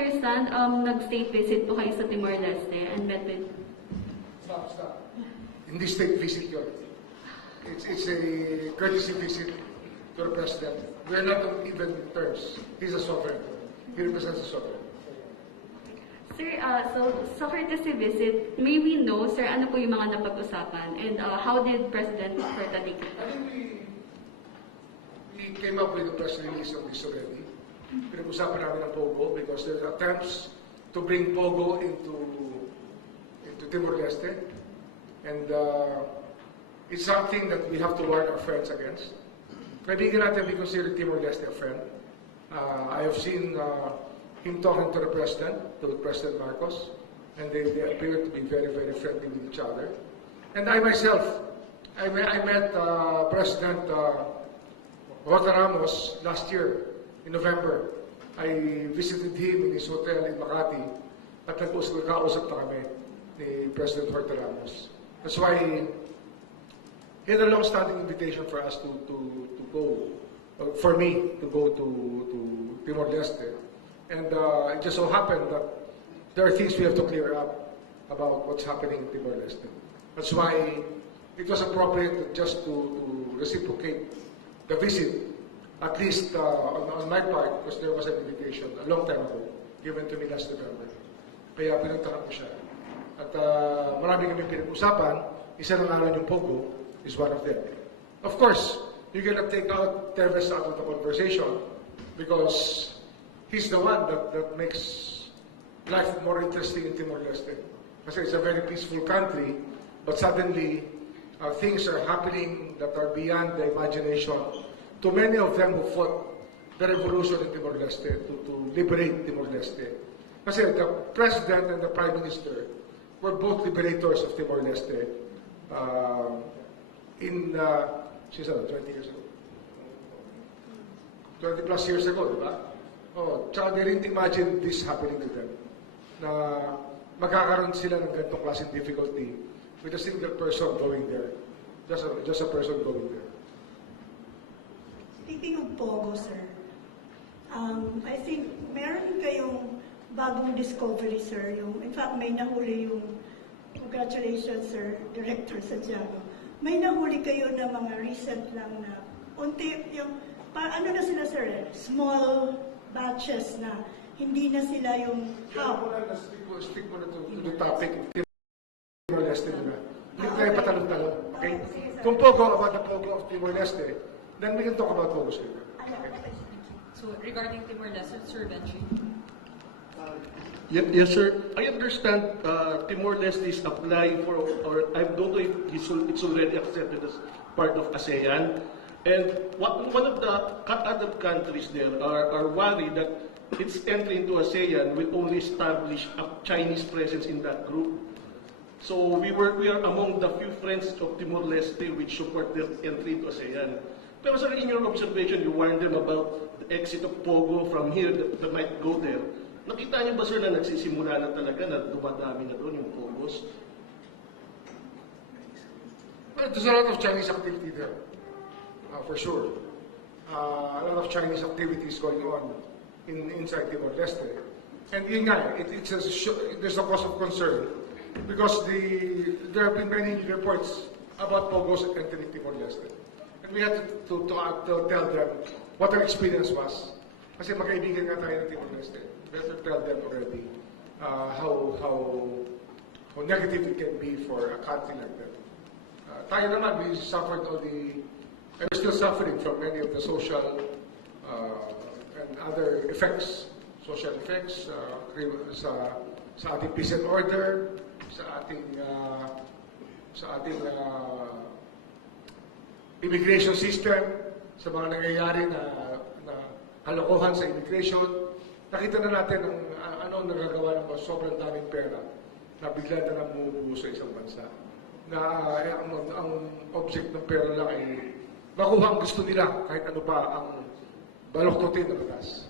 understand, um, nag-state visit po kayo sa Timor-Leste and met with... Stop, stop. Hindi state visit yun. It's, it's a courtesy visit to the president. We're not on even terms. He's a sovereign. He represents a sovereign. Sir, uh, so sa courtesy visit, may we know, sir, ano po yung mga napag-usapan? And uh, how did President Duterte take it? I think we, we came up with a press release on this already. Pinag-usapan namin ang Pogo because there are attempts to bring Pogo into, into Timor-Leste. And uh, it's something that we have to warn our friends against. Kaibigan natin, we consider Timor-Leste a friend. Uh, I have seen uh, him talking to the president, to President Marcos, and they, they appear to be very, very friendly with each other. And I myself, I I met uh, President uh, Rota Ramos last year in November. I visited him in his hotel in Makati at nag-usap na kami ni President Rota Ramos. That's why he had a long-standing invitation for us to, to, to go, uh, for me to go to, to Timor-Leste. And uh, it just so happened that there are things we have to clear up about what's happening in Timor-Leste. That's why it was appropriate just to, to reciprocate the visit, at least uh, on, on my part, because there was an invitation a long time ago given to me last November. Kaya pinuntahan ko siya. At uh, marami kami pinag-usapan, isa ng aral yung Pogo is one of them. Of course, you cannot take out Teves out of the conversation because he's the one that, that makes life more interesting in Timor-Leste. Kasi it's a very peaceful country, but suddenly uh, things are happening that are beyond the imagination to many of them who fought the revolution in Timor-Leste to, to liberate Timor-Leste. Kasi the president and the prime minister were both liberators of Timor-Leste uh, in, uh, ano, 20 years ago. 20 plus years ago, di ba? Oh, tsaka they didn't imagine this happening to them. Na magkakaroon sila ng ganitong klaseng difficulty with a single person going there. Just a, just a person going there. Speaking of Pogo, sir, um, I think meron kayong bagong discovery, sir. Yung, in fact, may nahuli yung, congratulations, sir, Director Santiago. May nahuli kayo na mga recent lang na, unti, yung, pa, ano na sila, sir, eh? small batches na, hindi na sila yung how. na, stick mo, stick mo na to, to the topic. Timor-Leste muna. Hindi tayo patalong-talong. Okay? Kung Pogo about the Pogo of Timor-Leste, then we can talk about Pogo sir. So regarding Timor-Leste, Sir Benji. Ye- Yes, sir. I understand uh, Timor-Leste is applying for, or I don't know if it's al- it's already accepted as part of ASEAN. And one one of the other countries there are, are worried that its entry into ASEAN will only establish a Chinese presence in that group. So we were we are among the few friends of Timor-Leste which support their entry into ASEAN. Pero sir, in your observation, you warned them about the exit of Pogo from here that, that might go there. Nakita niyo ba sir na nagsisimula na talaga na dumadami na doon yung Pogos? But there's a lot of Chinese activity there, uh, for sure. Uh, a lot of Chinese activities going on in inside Timor-Leste. And yun nga, it, it's a, there's a cause of concern because the, there have been many reports about Pogos entering Timor-Leste. We had to, to, to, uh, to tell them what our experience was. Kasi magkaibigan nga tayo ng Timor-Leste. Better tell them already uh, how, how, how negative it can be for a country like that. Uh, tayo naman, we suffered all the, and we're still suffering from many of the social uh, and other effects, social effects uh, sa, sa ating peace and order, sa ating, uh, sa ating uh, immigration system, sa mga nangyayari na, na kalokohan sa immigration. Nakita na natin ang, ano ang nagagawa ng sobrang daming pera na bigla na lang bumubuo sa isang bansa. Na uh, ang, ang object ng pera lang ay makuha ang gusto nila kahit ano pa ang baloktotin na batas.